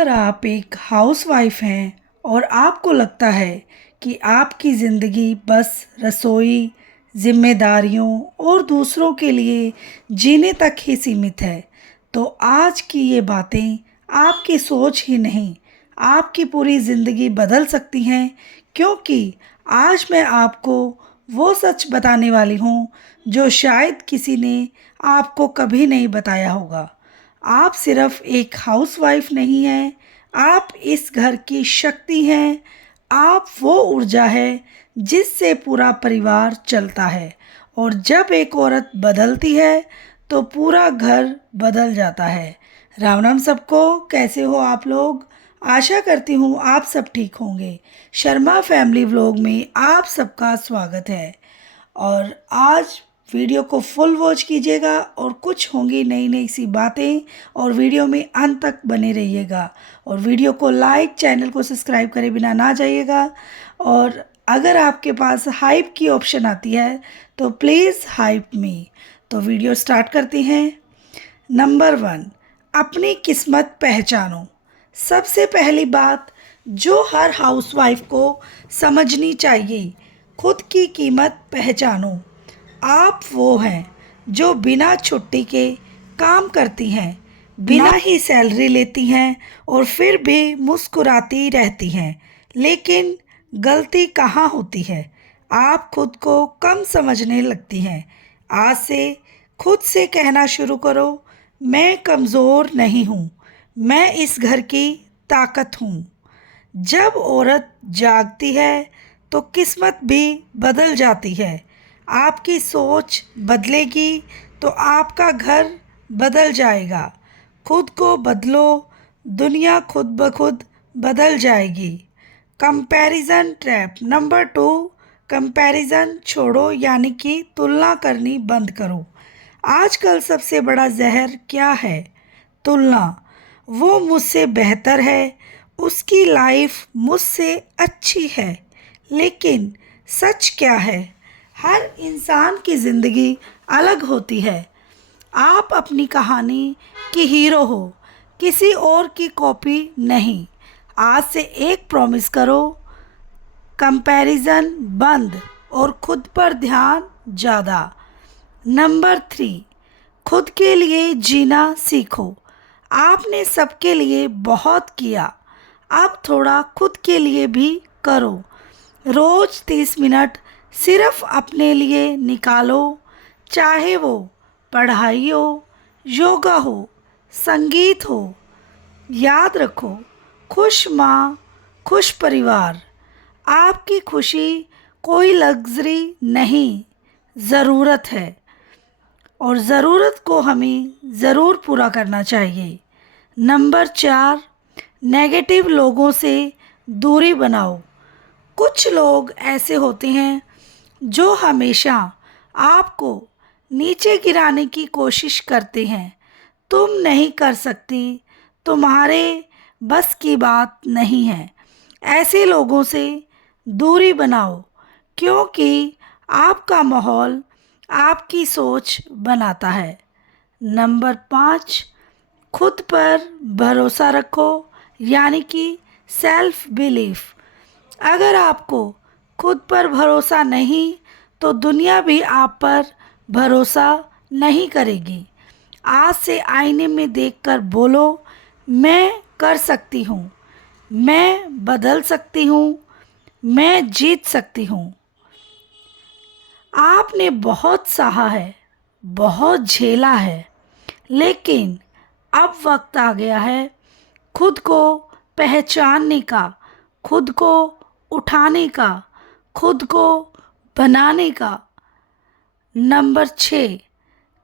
अगर आप एक हाउसवाइफ हैं और आपको लगता है कि आपकी ज़िंदगी बस रसोई, जिम्मेदारियों और दूसरों के लिए जीने तक ही सीमित है, तो आज की ये बातें आपकी सोच ही नहीं, आपकी पूरी ज़िंदगी बदल सकती हैं। क्योंकि आज मैं आपको वो सच बताने वाली हूँ जो शायद किसी ने आपको कभी नहीं बताया होगा। आप सिर्फ एक हाउसवाइफ नहीं हैं, आप इस घर की शक्ति हैं। आप वो ऊर्जा है जिससे पूरा परिवार चलता है, और जब एक औरत बदलती है तो पूरा घर बदल जाता है। राम राम सबको, कैसे हो आप लोग? आशा करती हूँ आप सब ठीक होंगे। शर्मा फैमिली व्लॉग में आप सबका स्वागत है। और आज वीडियो को फुल वॉच कीजिएगा और कुछ होंगी नई नई सी बातें, और वीडियो में अंत तक बने रहिएगा। और वीडियो को लाइक, चैनल को सब्सक्राइब करे बिना ना जाइएगा। और अगर आपके पास हाइप की ऑप्शन आती है तो प्लीज़ हाइप मी। तो वीडियो स्टार्ट करते हैं। नंबर 1, अपनी किस्मत पहचानो। सबसे पहली बात जो हर हाउसवाइफ को समझनी चाहिए, खुद की कीमत पहचानो। आप वो हैं जो बिना छुट्टी के काम करती हैं, बिना ही सैलरी लेती हैं और फिर भी मुस्कुराती रहती हैं। लेकिन गलती कहाँ होती है? आप खुद को कम समझने लगती हैं। आज से खुद से कहना शुरू करो, मैं कमज़ोर नहीं हूँ, मैं इस घर की ताकत हूँ। जब औरत जागती है तो किस्मत भी बदल जाती है। आपकी सोच बदलेगी तो आपका घर बदल जाएगा। खुद को बदलो, दुनिया खुद ब खुद बदल जाएगी। कंपैरिजन ट्रैप नंबर 2, कंपैरिजन छोड़ो, यानी कि तुलना करनी बंद करो। आजकल सबसे बड़ा जहर क्या है? तुलना। वो मुझसे बेहतर है, उसकी लाइफ मुझसे अच्छी है। लेकिन सच क्या है? हर इंसान की ज़िंदगी अलग होती है। आप अपनी कहानी की हीरो हो, किसी और की कॉपी नहीं। आज से एक प्रॉमिस करो, कंपैरिजन बंद और खुद पर ध्यान ज़्यादा। नंबर 3, खुद के लिए जीना सीखो। आपने सबके लिए बहुत किया, अब थोड़ा खुद के लिए भी करो। रोज़ 30 मिनट सिर्फ अपने लिए निकालो, चाहे वो पढ़ाई हो, योगा हो, संगीत हो। याद रखो, खुश माँ खुश परिवार। आपकी खुशी कोई लग्जरी नहीं, ज़रूरत है, और ज़रूरत को हमें ज़रूर पूरा करना चाहिए। नंबर 4, नेगेटिव लोगों से दूरी बनाओ। कुछ लोग ऐसे होते हैं जो हमेशा आपको नीचे गिराने की कोशिश करते हैं। तुम नहीं कर सकती, तुम्हारे बस की बात नहीं है। ऐसे लोगों से दूरी बनाओ, क्योंकि आपका माहौल आपकी सोच बनाता है। नंबर 5, खुद पर भरोसा रखो, यानी कि सेल्फ बिलीफ। अगर आपको खुद पर भरोसा नहीं तो दुनिया भी आप पर भरोसा नहीं करेगी। आज से आईने में देखकर बोलो, मैं कर सकती हूँ, मैं बदल सकती हूँ, मैं जीत सकती हूँ। आपने बहुत सहा है, बहुत झेला है, लेकिन अब वक्त आ गया है खुद को पहचानने का, खुद को उठाने का, खुद को बनाने का। नंबर 6,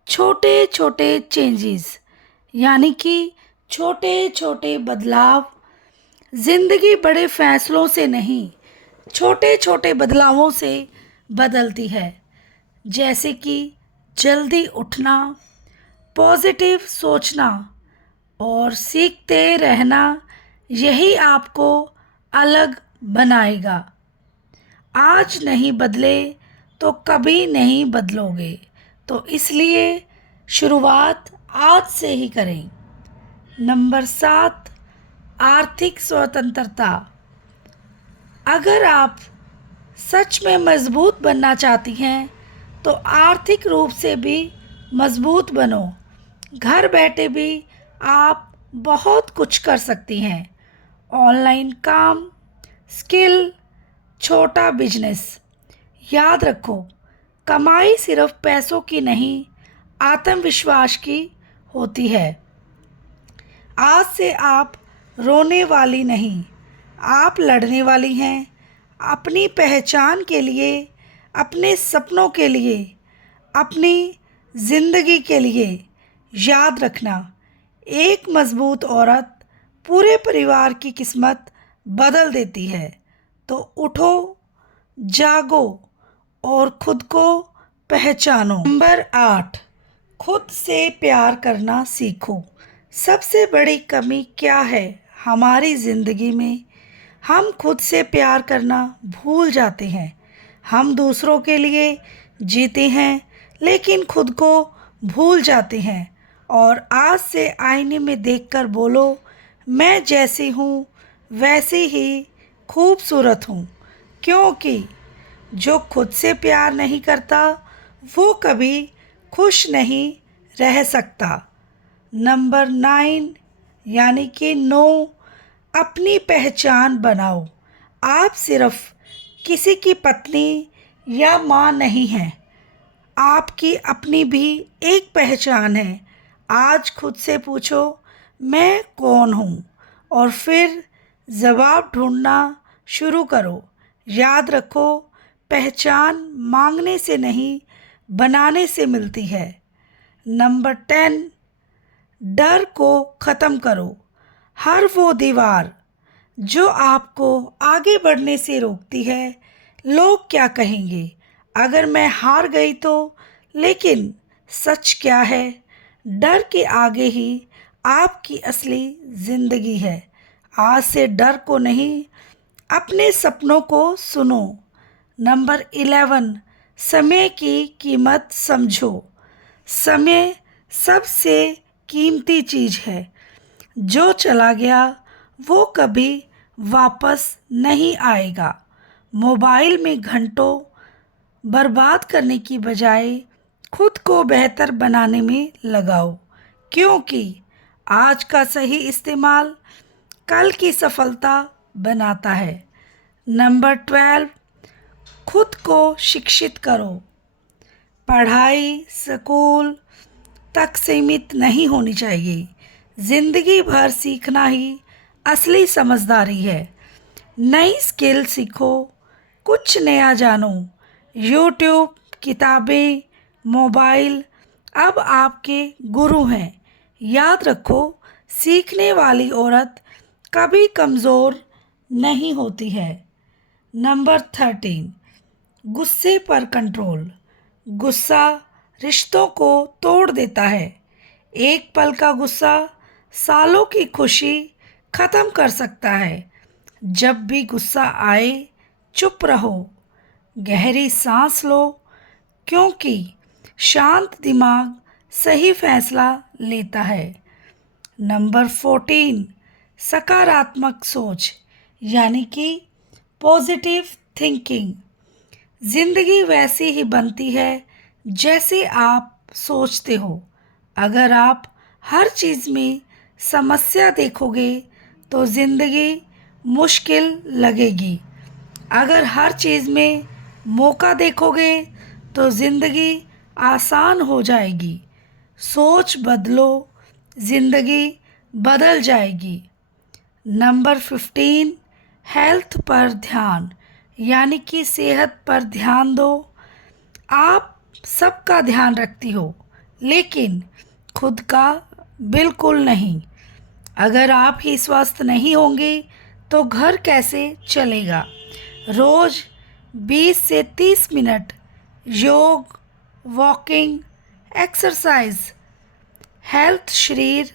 छोटे छोटे चेंजेस, यानी कि छोटे छोटे बदलाव। ज़िंदगी बड़े फैसलों से नहीं, छोटे छोटे बदलावों से बदलती है। जैसे कि जल्दी उठना, पॉजिटिव सोचना और सीखते रहना, यही आपको अलग बनाएगा। आज नहीं बदले तो कभी नहीं बदलोगे, तो इसलिए शुरुआत आज से ही करें। नंबर 7, आर्थिक स्वतंत्रता। अगर आप सच में मजबूत बनना चाहती हैं तो आर्थिक रूप से भी मजबूत बनो। घर बैठे भी आप बहुत कुछ कर सकती हैं। ऑनलाइन काम, स्किल, छोटा बिजनेस। याद रखो, कमाई सिर्फ पैसों की नहीं, आत्मविश्वास की होती है। आज से आप रोने वाली नहीं, आप लड़ने वाली हैं। अपनी पहचान के लिए, अपने सपनों के लिए, अपनी ज़िंदगी के लिए। याद रखना, एक मज़बूत औरत पूरे परिवार की किस्मत बदल देती है। तो उठो, जागो और खुद को पहचानो। नंबर 8, खुद से प्यार करना सीखो। सबसे बड़ी कमी क्या है हमारी ज़िंदगी में? हम खुद से प्यार करना भूल जाते हैं। हम दूसरों के लिए जीते हैं लेकिन खुद को भूल जाते हैं। और आज से आईने में देखकर बोलो, मैं जैसी हूँ वैसी ही खूबसूरत हूँ। क्योंकि जो खुद से प्यार नहीं करता वो कभी खुश नहीं रह सकता। नंबर 9 यानी कि नो, अपनी पहचान बनाओ। आप सिर्फ किसी की पत्नी या माँ नहीं हैं, आपकी अपनी भी एक पहचान है। आज खुद से पूछो, मैं कौन हूँ? और फिर जवाब ढूंढना शुरू करो। याद रखो, पहचान मांगने से नहीं, बनाने से मिलती है। नंबर 10, डर को ख़त्म करो। हर वो दीवार जो आपको आगे बढ़ने से रोकती है, लोग क्या कहेंगे, अगर मैं हार गई तो? लेकिन सच क्या है, डर के आगे ही आपकी असली ज़िंदगी है। आज से डर को नहीं, अपने सपनों को सुनो। नंबर 11, समय की कीमत समझो। समय सबसे कीमती चीज़ है। जो चला गया वो कभी वापस नहीं आएगा। मोबाइल में घंटों बर्बाद करने की बजाय खुद को बेहतर बनाने में लगाओ, क्योंकि आज का सही इस्तेमाल कल की सफलता बनाता है। नंबर 12, खुद को शिक्षित करो। पढ़ाई स्कूल तक सीमित नहीं होनी चाहिए। ज़िंदगी भर सीखना ही असली समझदारी है। नई स्किल सीखो, कुछ नया जानो। यूट्यूब, किताबें, मोबाइल अब आपके गुरु हैं। याद रखो, सीखने वाली औरत कभी कमज़ोर नहीं होती है। नंबर 13, गुस्से पर कंट्रोल। गुस्सा रिश्तों को तोड़ देता है। एक पल का गुस्सा सालों की खुशी ख़त्म कर सकता है। जब भी गुस्सा आए, चुप रहो, गहरी सांस लो, क्योंकि शांत दिमाग सही फैसला लेता है। नंबर 14, सकारात्मक सोच यानी कि पॉजिटिव थिंकिंग। ज़िंदगी वैसी ही बनती है जैसे आप सोचते हो। अगर आप हर चीज़ में समस्या देखोगे तो ज़िंदगी मुश्किल लगेगी। अगर हर चीज़ में मौका देखोगे तो ज़िंदगी आसान हो जाएगी। सोच बदलो, ज़िंदगी बदल जाएगी। नंबर 15, हेल्थ पर ध्यान यानी कि सेहत पर ध्यान दो। आप सबका ध्यान रखती हो लेकिन खुद का बिल्कुल नहीं। अगर आप ही स्वस्थ नहीं होंगे तो घर कैसे चलेगा? रोज़ 20 से 30 मिनट योग, वॉकिंग, एक्सरसाइज। हेल्थ शरीर,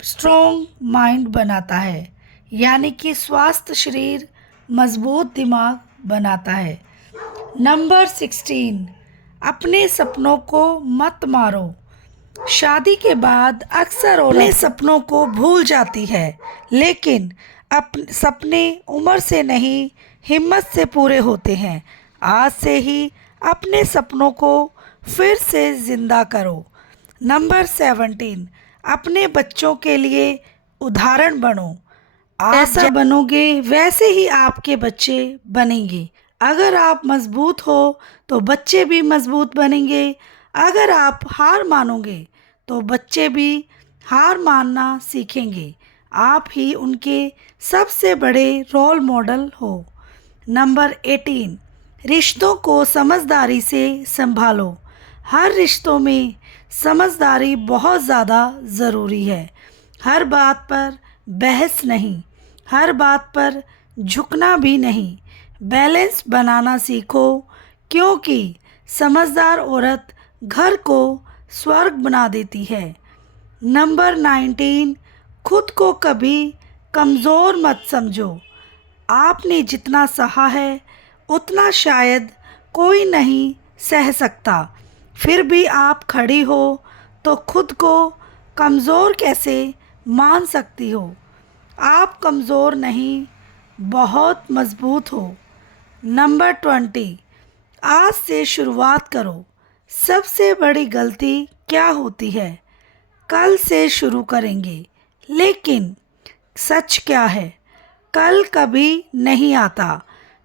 स्ट्रॉन्ग माइंड बनाता है, यानी कि स्वास्थ्य शरीर मजबूत दिमाग बनाता है। नंबर 16, अपने सपनों को मत मारो। शादी के बाद अक्सर अपने सपनों को भूल जाती है, लेकिन सपने उम्र से नहीं, हिम्मत से पूरे होते हैं। आज से ही अपने सपनों को फिर से जिंदा करो। नंबर 17, अपने बच्चों के लिए उदाहरण बनो। आप ऐसा बनोगे वैसे ही आपके बच्चे बनेंगे। अगर आप मजबूत हो तो बच्चे भी मजबूत बनेंगे। अगर आप हार मानोगे तो बच्चे भी हार मानना सीखेंगे। आप ही उनके सबसे बड़े रोल मॉडल हो। नंबर 18, रिश्तों को समझदारी से संभालो। हर रिश्तों में समझदारी बहुत ज़्यादा ज़रूरी है। हर बात पर बहस नहीं, हर बात पर झुकना भी नहीं। बैलेंस बनाना सीखो, क्योंकि समझदार औरत घर को स्वर्ग बना देती है। नंबर 19, खुद को कभी कमज़ोर मत समझो। आपने जितना सहा है उतना शायद कोई नहीं सह सकता। फिर भी आप खड़ी हो तो खुद को कमज़ोर कैसे मान सकती हो? आप कमज़ोर नहीं, बहुत मज़बूत हो। नंबर 20, आज से शुरुआत करो। सबसे बड़ी गलती क्या होती है? कल से शुरू करेंगे, लेकिन सच क्या है? कल कभी नहीं आता।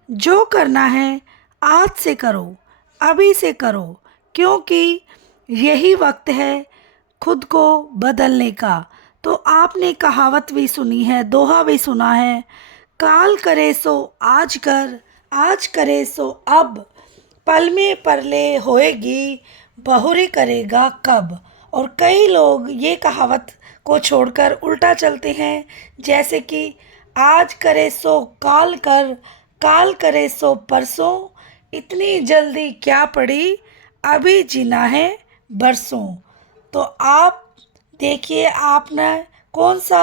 जो करना है आज से करो, अभी से करो, क्योंकि यही वक्त है खुद को बदलने का। तो आपने कहावत भी सुनी है, दोहा भी सुना है, काल करे सो आज कर, आज करे सो अब, पल में परले होएगी, बहुरे करेगा कब। और कई लोग ये कहावत को छोड़कर उल्टा चलते हैं, जैसे कि आज करे सो काल कर, काल करे सो परसों, इतनी जल्दी क्या पड़ी, अभी जीना है बरसों। तो आप देखिए आपने कौन सा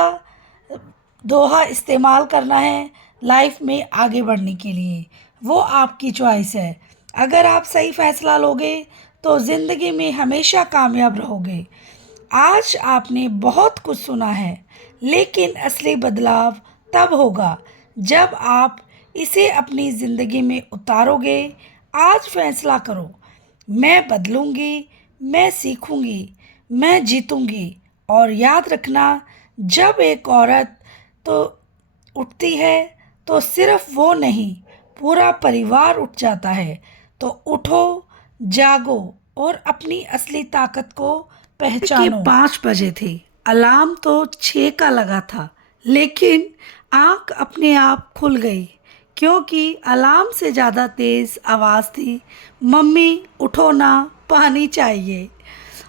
दोहा इस्तेमाल करना है लाइफ में आगे बढ़ने के लिए, वो आपकी चॉइस है। अगर आप सही फैसला लोगे तो ज़िंदगी में हमेशा कामयाब रहोगे। आज आपने बहुत कुछ सुना है, लेकिन असली बदलाव तब होगा जब आप इसे अपनी ज़िंदगी में उतारोगे। आज फैसला करो, मैं बदलूंगी, मैं सीखूंगी, मैं जीतूंगी। और याद रखना, जब एक औरत तो उठती है तो सिर्फ वो नहीं, पूरा परिवार उठ जाता है। तो उठो, जागो और अपनी असली ताकत को पहचानो। 5 बजे थे, अलार्म तो 6 का लगा था, लेकिन आँख अपने आप खुल गई, क्योंकि अलार्म से ज़्यादा तेज़ आवाज़ थी, मम्मी उठो ना, पानी चाहिए।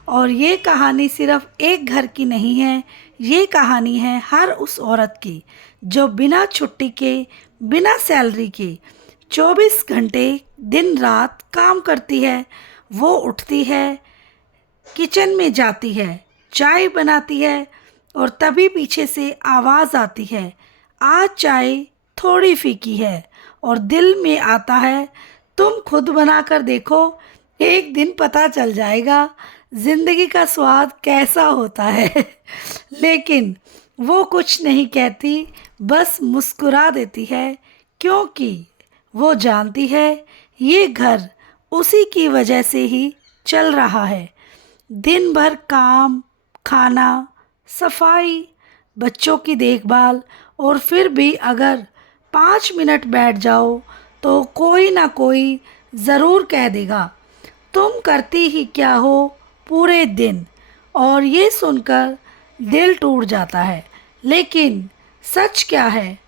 और ये कहानी सिर्फ एक घर की नहीं है, ये कहानी है हर उस औरत की जो बिना छुट्टी के, बिना सैलरी के 24 घंटे दिन रात काम करती है। वो उठती है, किचन में जाती है, चाय बनाती है, और तभी पीछे से आवाज़ आती है, आज चाय थोड़ी फीकी है। और दिल में आता है, तुम खुद बनाकर देखो, एक दिन पता चल जाएगा ज़िंदगी का स्वाद कैसा होता है। लेकिन वो कुछ नहीं कहती, बस मुस्कुरा देती है, क्योंकि वो जानती है ये घर उसी की वजह से ही चल रहा है। दिन भर काम, खाना, सफाई, बच्चों की देखभाल, और फिर भी अगर 5 मिनट बैठ जाओ तो कोई ना कोई ज़रूर कह देगा, तुम करती ही क्या हो पूरे दिन। और ये सुनकर दिल टूट जाता है। लेकिन सच क्या है?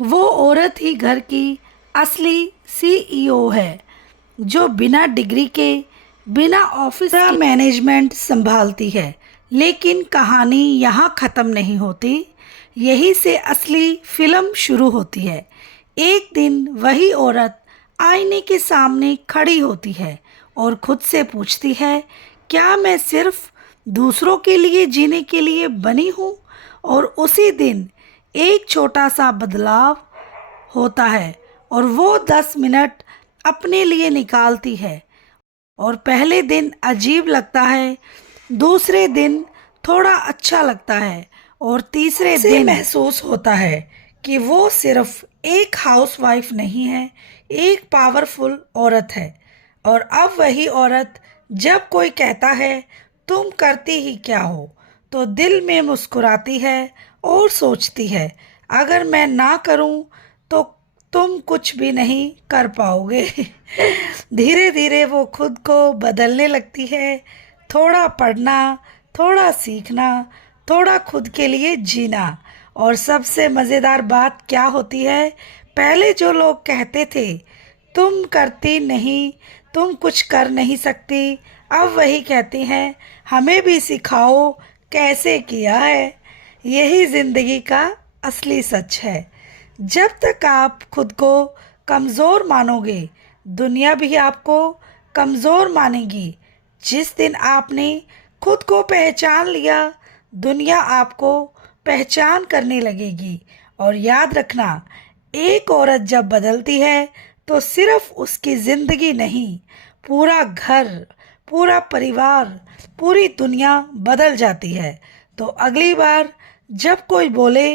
वो औरत ही घर की असली सीईओ है, जो बिना डिग्री के, बिना ऑफिस का मैनेजमेंट संभालती है। लेकिन कहानी यहाँ ख़त्म नहीं होती, यहीं से असली फिल्म शुरू होती है। एक दिन वही औरत आईने के सामने खड़ी होती है और खुद से पूछती है, क्या मैं सिर्फ दूसरों के लिए जीने के लिए बनी हूँ? और उसी दिन एक छोटा सा बदलाव होता है, और वो 10 मिनट अपने लिए निकालती है। और पहले दिन अजीब लगता है, दूसरे दिन थोड़ा अच्छा लगता है और तीसरे दिन महसूस होता है कि वो सिर्फ एक हाउसवाइफ नहीं है, एक पावरफुल औरत है। और अब वही औरत जब कोई कहता है तुम करती ही क्या हो, तो दिल में मुस्कुराती है और सोचती है अगर मैं ना करूं तो तुम कुछ भी नहीं कर पाओगे। धीरे धीरे वो खुद को बदलने लगती है। थोड़ा पढ़ना, थोड़ा सीखना, थोड़ा खुद के लिए जीना। और सबसे मज़ेदार बात क्या होती है, पहले जो लोग कहते थे तुम करती नहीं, तुम कुछ कर नहीं सकती, अब वही कहती हैं हमें भी सिखाओ कैसे किया है। यही ज़िंदगी का असली सच है। जब तक आप खुद को कमज़ोर मानोगे, दुनिया भी आपको कमज़ोर मानेगी। जिस दिन आपने खुद को पहचान लिया, दुनिया आपको पहचान करने लगेगी। और याद रखना, एक औरत जब बदलती है तो सिर्फ उसकी ज़िंदगी नहीं, पूरा घर, पूरा परिवार, पूरी दुनिया बदल जाती है। तो अगली बार जब कोई बोले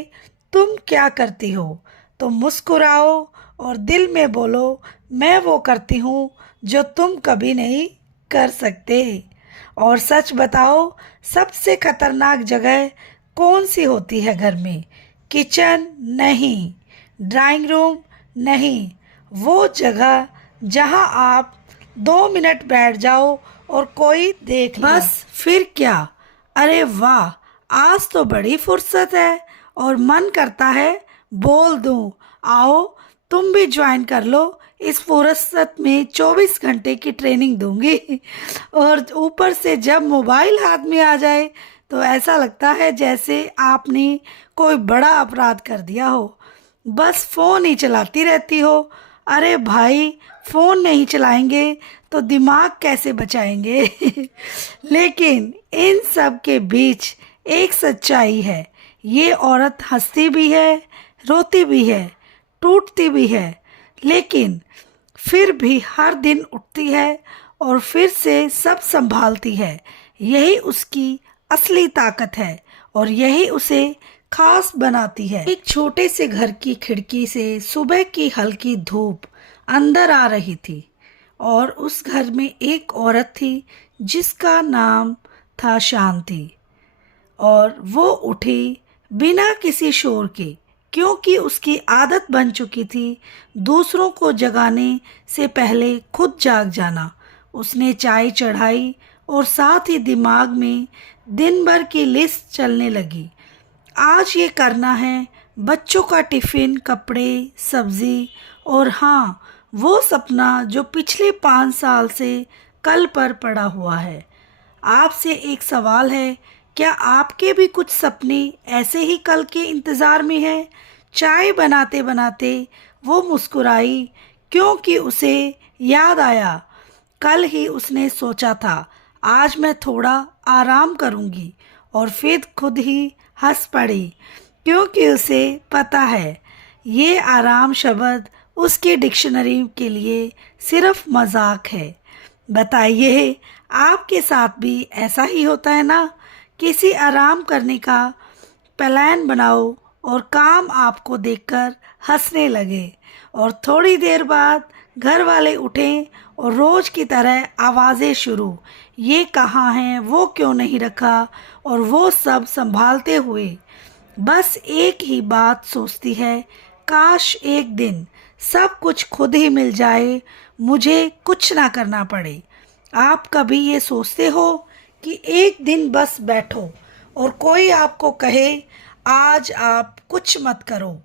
तुम क्या करती हो, तो मुस्कुराओ और दिल में बोलो मैं वो करती हूँ जो तुम कभी नहीं कर सकते। और सच बताओ, सबसे खतरनाक जगह कौन सी होती है घर में? किचन नहीं, ड्राइंग रूम नहीं, वो जगह जहां आप 2 मिनट बैठ जाओ और कोई देख ले, बस फिर क्या, अरे वाह आज तो बड़ी फुर्सत है, और मन करता है बोल दूं आओ तुम भी ज्वाइन कर लो, इस फुर्सत में 24 घंटे की ट्रेनिंग दूंगी। और ऊपर से जब मोबाइल हाथ में आ जाए तो ऐसा लगता है जैसे आपने कोई बड़ा अपराध कर दिया हो। बस फ़ोन ही चलाती रहती हो। अरे भाई, फ़ोन नहीं चलाएंगे तो दिमाग कैसे बचाएंगे? लेकिन इन सब के बीच एक सच्चाई है, ये औरत हंसती भी है, रोती भी है, टूटती भी है, लेकिन फिर भी हर दिन उठती है और फिर से सब संभालती है। यही उसकी असली ताकत है और यही उसे खास बनाती है। एक छोटे से घर की खिड़की से सुबह की हल्की धूप अंदर आ रही थी और उस घर में एक औरत थी जिसका नाम था शांति। और वो उठी बिना किसी शोर के, क्योंकि उसकी आदत बन चुकी थी दूसरों को जगाने से पहले खुद जाग जाना। उसने चाय चढ़ाई और साथ ही दिमाग में दिन भर की लिस्ट चलने लगी। आज ये करना है, बच्चों का टिफ़िन, कपड़े, सब्जी, और हाँ, वो सपना जो पिछले 5 साल से कल पर पड़ा हुआ है। आपसे एक सवाल है, क्या आपके भी कुछ सपने ऐसे ही कल के इंतज़ार में हैं? चाय बनाते बनाते वो मुस्कुराई, क्योंकि उसे याद आया कल ही उसने सोचा था आज मैं थोड़ा आराम करूंगी, और फिर खुद ही हंस पड़ी, क्योंकि उसे पता है ये आराम शब्द उसकी डिक्शनरी के लिए सिर्फ मजाक है। बताइए, आपके साथ भी ऐसा ही होता है ना? किसी आराम करने का प्लान बनाओ और काम आपको देखकर हंसने लगे, और थोड़ी देर बाद घर वाले उठें और रोज की तरह आवाज़ें शुरू, ये कहाँ है, वो क्यों नहीं रखा, और वो सब संभालते हुए बस एक ही बात सोचती है, काश एक दिन सब कुछ खुद ही मिल जाए, मुझे कुछ ना करना पड़े। आप कभी ये सोचते हो कि एक दिन बस बैठो और कोई आपको कहे आज आप कुछ मत करो?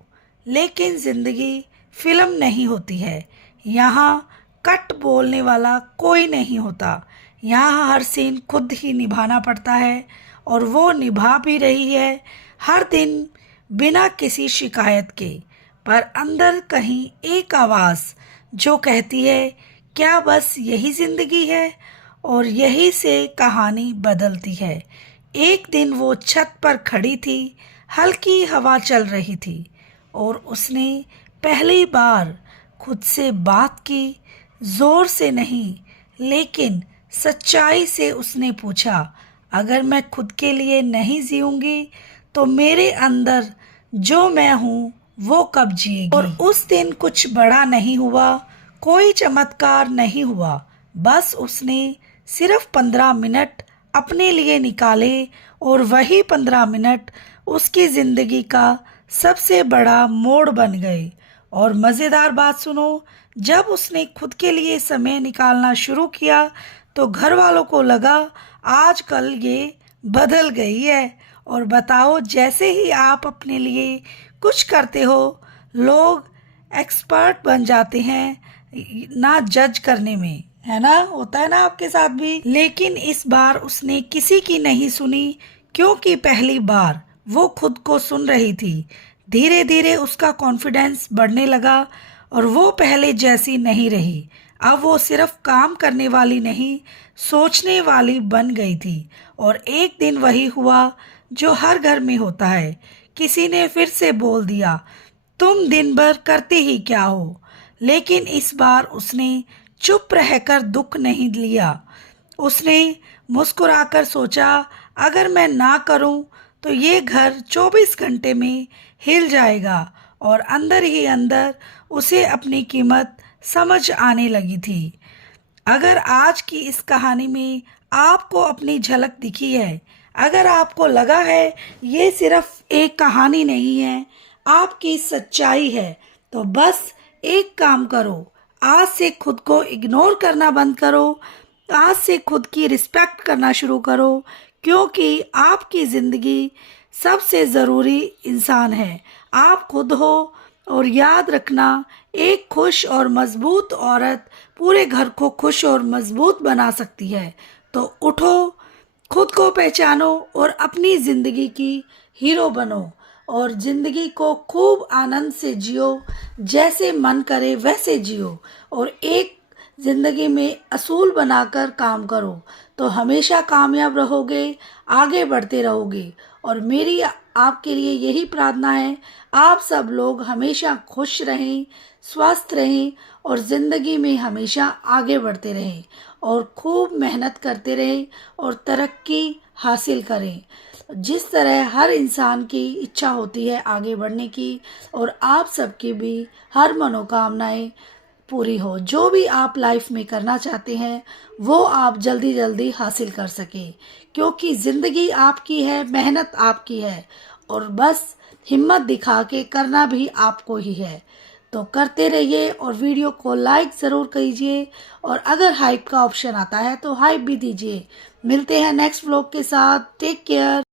लेकिन ज़िंदगी फिल्म नहीं होती है। यहाँ कट बोलने वाला कोई नहीं होता। यहाँ हर सीन खुद ही निभाना पड़ता है, और वो निभा भी रही है हर दिन बिना किसी शिकायत के। पर अंदर कहीं एक आवाज़ जो कहती है क्या बस यही ज़िंदगी है? और यही से कहानी बदलती है। एक दिन वो छत पर खड़ी थी, हल्की हवा चल रही थी, और उसने पहली बार खुद से बात की, जोर से नहीं लेकिन सच्चाई से। उसने पूछा, अगर मैं खुद के लिए नहीं जीऊँगी तो मेरे अंदर जो मैं हूँ वो कब जिएगी। और उस दिन कुछ बड़ा नहीं हुआ, कोई चमत्कार नहीं हुआ, बस उसने सिर्फ 15 मिनट अपने लिए निकाले और वही 15 मिनट उसकी ज़िंदगी का सबसे बड़ा मोड़ बन गए। और मज़ेदार बात सुनो, जब उसने खुद के लिए समय निकालना शुरू किया तो घर वालों को लगा आजकल ये बदल गई है। और बताओ, जैसे ही आप अपने लिए कुछ करते हो लोग एक्सपर्ट बन जाते हैं ना जज करने में, है ना? होता है ना आपके साथ भी। लेकिन इस बार उसने किसी की नहीं सुनी, क्योंकि पहली बार वो खुद को सुन रही थी। धीरे धीरे उसका कॉन्फिडेंस बढ़ने लगा और वो पहले जैसी नहीं रही। अब वो सिर्फ काम करने वाली नहीं, सोचने वाली बन गई थी। और एक दिन वही हुआ जो हर घर में होता है। किसी ने फिर से बोल दिया, तुम दिन भर करते ही क्या हो? लेकिन इस बार उसने चुप रहकर दुख नहीं लिया। उसने मुस्कुराकर सोचा, अगर मैं ना करूं तो ये घर 24 घंटे में हिल जाएगा। और अंदर ही अंदर उसे अपनी कीमत समझ आने लगी थी। अगर आज की इस कहानी में आपको अपनी झलक दिखी है, अगर आपको लगा है ये सिर्फ एक कहानी नहीं है, आपकी सच्चाई है, तो बस एक काम करो, आज से खुद को इग्नोर करना बंद करो। आज से खुद की रिस्पेक्ट करना शुरू करो, क्योंकि आपकी ज़िंदगी सबसे ज़रूरी इंसान है आप खुद हो। और याद रखना, एक खुश और मजबूत औरत पूरे घर को खुश और मजबूत बना सकती है। तो उठो, खुद को पहचानो और अपनी ज़िंदगी की हीरो बनो और ज़िंदगी को खूब आनंद से जियो, जैसे मन करे वैसे जियो। और एक ज़िंदगी में असूल बनाकर काम करो तो हमेशा कामयाब रहोगे, आगे बढ़ते रहोगे। और मेरी आपके लिए यही प्रार्थना है, आप सब लोग हमेशा खुश रहें, स्वस्थ रहें और ज़िंदगी में हमेशा आगे बढ़ते रहें और खूब मेहनत करते रहें और तरक्की हासिल करें। जिस तरह हर इंसान की इच्छा होती है आगे बढ़ने की, और आप सबकी भी हर मनोकामनाएं पूरी हो। जो भी आप लाइफ में करना चाहते हैं वो आप जल्दी जल्दी हासिल कर सकें, क्योंकि ज़िंदगी आपकी है, मेहनत आपकी है और बस हिम्मत दिखा के करना भी आपको ही है। तो करते रहिए और वीडियो को लाइक ज़रूर कीजिए, और अगर हाइप का ऑप्शन आता है तो हाइप भी दीजिए। मिलते हैं नेक्स्ट व्लॉग के साथ। Take care.